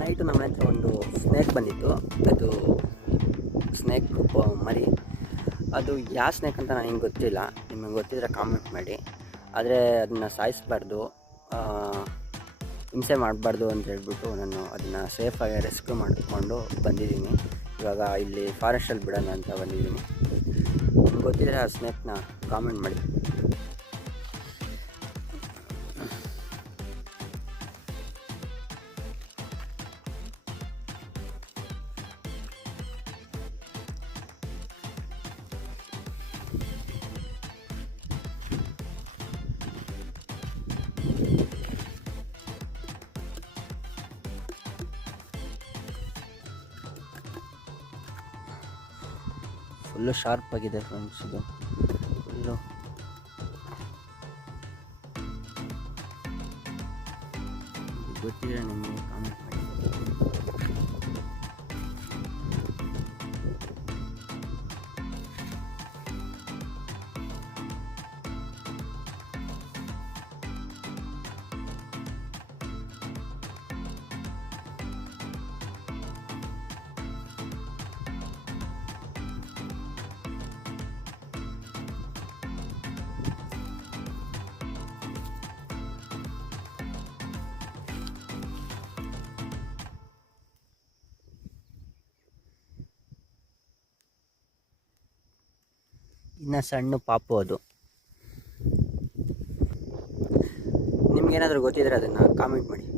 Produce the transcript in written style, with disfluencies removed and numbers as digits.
Night ನಮ್ಮ ಹತ್ರ ಒಂದು ಸ್ನೇಕ್ ಬಂದಿತ್ತು. ಅದು ಸ್ನೇಕ್ ಮರಿ. ಅದು ಯಾವ ಸ್ನೇಕ್ ಅಂತ ನನಗೆ ಗೊತ್ತಿಲ್ಲ, ನಿಮಗೆ ಗೊತ್ತಿದ್ರೆ ಕಾಮೆಂಟ್ ಮಾಡಿ. ಆದರೆ ಅದನ್ನು ಸಾಯಿಸಬಾರ್ದು, ಹಿಂಸೆ ಮಾಡಬಾರ್ದು ಅಂತ ಹೇಳ್ಬಿಟ್ಟು ನಾನು ಅದನ್ನು ಸೇಫಾಗಿ ರೆಸ್ಕ್ಯೂ ಮಾಡಿಕೊಂಡು ಬಂದಿದ್ದೀನಿ. ಇವಾಗ ಇಲ್ಲಿ ಫಾರೆಸ್ಟಲ್ಲಿ ಬಿಡೋಣ ಅಂತ ಬಂದಿದ್ದೀನಿ. ನಿಮ್ಗೆ ಗೊತ್ತಿದ್ರೆ ಆ ಸ್ನೇಕ್ನ ಕಾಮೆಂಟ್ ಮಾಡಿ. ಫುಲ್ಲು ಶಾರ್ಪ್ ಆಗಿದೆ ಫ್ರೆಂಡ್ಸ್, ಇದು ಫುಲ್ಲು ಗೊತ್ತಿದ್ರೆ ನಿಮಗೆ ಕಾಮೆಂಟ್ ಮಾಡಿ. ಇನ್ನು ಸಣ್ಣ ಪಾಪು ಅದು. ನಿಮ್ಗೇನಾದರೂ ಗೊತ್ತಿದ್ರೆ ಅದನ್ನು ಕಾಮೆಂಟ್ ಮಾಡಿ.